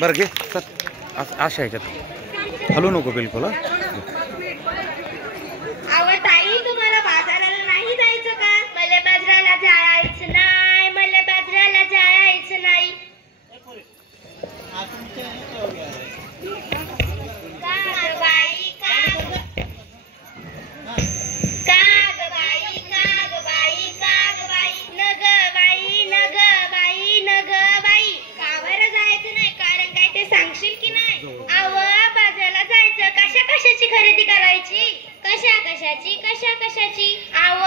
बरं घे सर अशा ह्याच्यात हलू नको बिलकुल. ताई तुम्हाला बाजाराला नाही जायचं का? मला बाजाराला जायचं नाही, मला बाजाराला जायचं नाही. सांगशील की नाही? आव बाजाराला जायचं. कशा कशाची खरेदी करायची? कशा कशाची? आव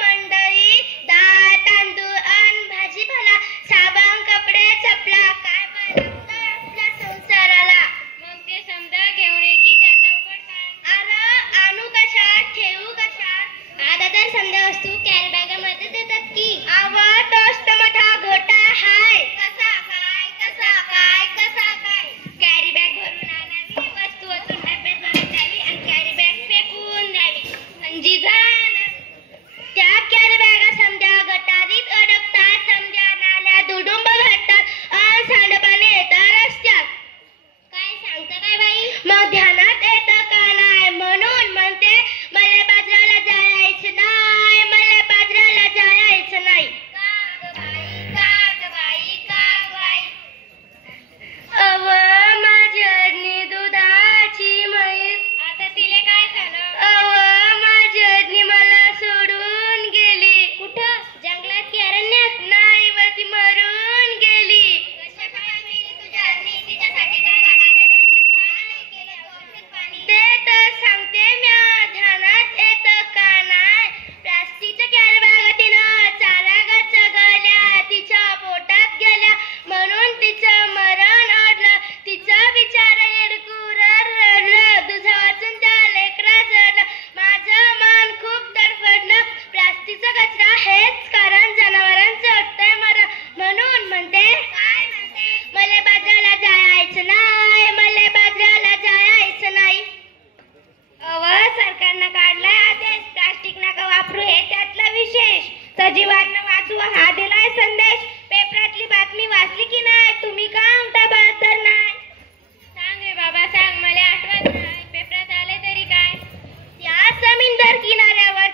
मंडळी डाळ तांदूळ अन्न भाजीपाला साबण कपडे चपला काय लागतं आपल्या संसाराला. मग ते समजा घेऊन यायची त्याचा उघड काय? अरे आणू कशात ठेवू कशात? आता तर समजा वस्तू कॅरी बॅगमध्ये देतात की. आव टोस्ट मोठा घोटा हाय. कसा काय कॅरी बॅग भरून आणावी, वस्तू वस्तू डब्यात भरून द्यावी आणि कॅरी बॅग फेकून द्यावी. म्हणजे झालं. त्या कॅरी बॅगा समजा गटारीत अडकतात, समजा नाल्या दुडुंब घडतात आणि सांडपाणी येतं रस्त्यात. काय सांगता काय बाई? मग ध्यानात येतं का नाही? म्हणून म्हणते मला बाजाराला जायचं नाही, मला बाजाराला जायचं नाही. अव माझी दुधाची म्हैस. आता तिले काय झालं? अव माझी मला सोडून गेली. कुठं? जंगलात की अरण्यात? नाही व ती मरून गेली. कशा काय गेली तुझ्या अरणी? तिच्यासाठी काय केलं? औषध पाणी ते तर सांगते म्या. ध्यानात येतं का नाही? प्लास्टिकच्या कॅरी बॅगा तिनं चारा चगळल्या, तिच्या पोटात गेल्या म्हणून तिचं मरण अडलं. तिचा विचार रडलं, तुझं वाचून त्या लेकरा जडलं. माझं मन खूप तडफडलं. प्लास्टिकचा कचरा हेच कारण जनावरांचं वाटतंय मरण. म्हणून म्हणते काय म्हणते? मला बाजाराला जायचं नाही, मला बाजाराला जायचं नाही. अव सरकारनं काढलाय आदेश प्लास्टिक नका वापरू, हे त्यातला विशेष. सजीवांना वाचवा हा दिलाय संदेश. पेपरातली बातमी वाचली की नाही? तुम्ही का आमटा बहादर नाही? सांग रे बाबा सांग, मला आठवत नाही. पेपरात आले तरी काय? त्या समुद्र किनाऱ्यावर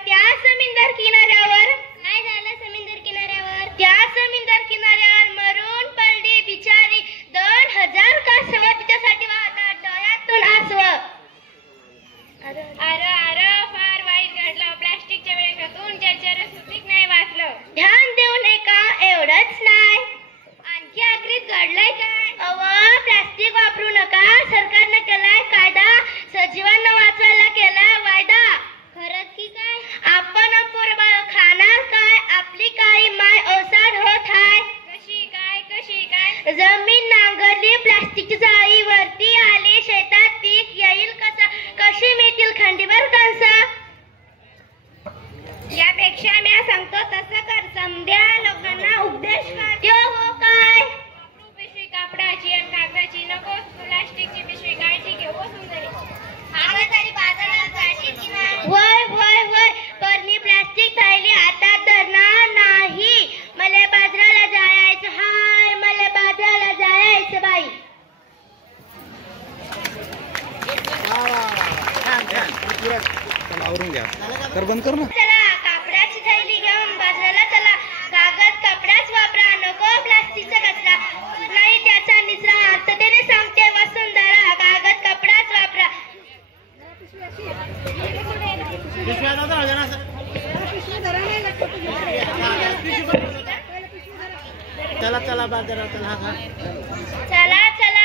काय झालं? समुद्र किनाऱ्यावर त्या समुद्र किनाऱ्यावर मरून पडली बिचारी. 2000 कासव तिच्यासाठी वाहतात, डोळ्यातून आसव. अरे फार वाईट घडलं. प्लास्टिकच्या वेळेतून चर्चा सुधीक नाही वाचलं. ध्यान देऊ नये का? एवढंच नाही, आणखी आखरीत घडलंय काय? अव प्लास्टिक वापरू नका. सरकारनं केलाय कायदा, सजीवांना वाचवायला केलाय वायदा. खरंच की काय? आपण खाणार काय? आपली काही माय ओसाड होत हाय. कशी काय? जमीन नांगरली, प्लास्टिकची जाळी वरती आली, शेतात पीक येईल कसा? कशी मिळतील खंडीभर कणसं? यापेक्षा मी सांगतो तसं कर. समध्या लोकांना उपदेश कर. हो काय? पिशवी कापडाची आणि कागदाची नको, प्लास्टिकची पिशवी काय? ठीक आहे, बसून जाईल. आता तरी बाजारात जाशील की नाही? वय पण मी प्लास्टिक थैली हातात धरणार नाही. मला बाजाराला जायचं हाय, मला बाजाराला जायचं बाई. आवरून घ्या तर बंद कर ना. चला कापडाची थैली घेऊन बाजाराला चला. कागद कपडाच वापरा, नको प्लास्टिकचा कचरा. नाही त्याचा निचरा. अर्थतेने सांगते वसुंधरा, कागद कपडाच वापरा. चला बाजारात चला.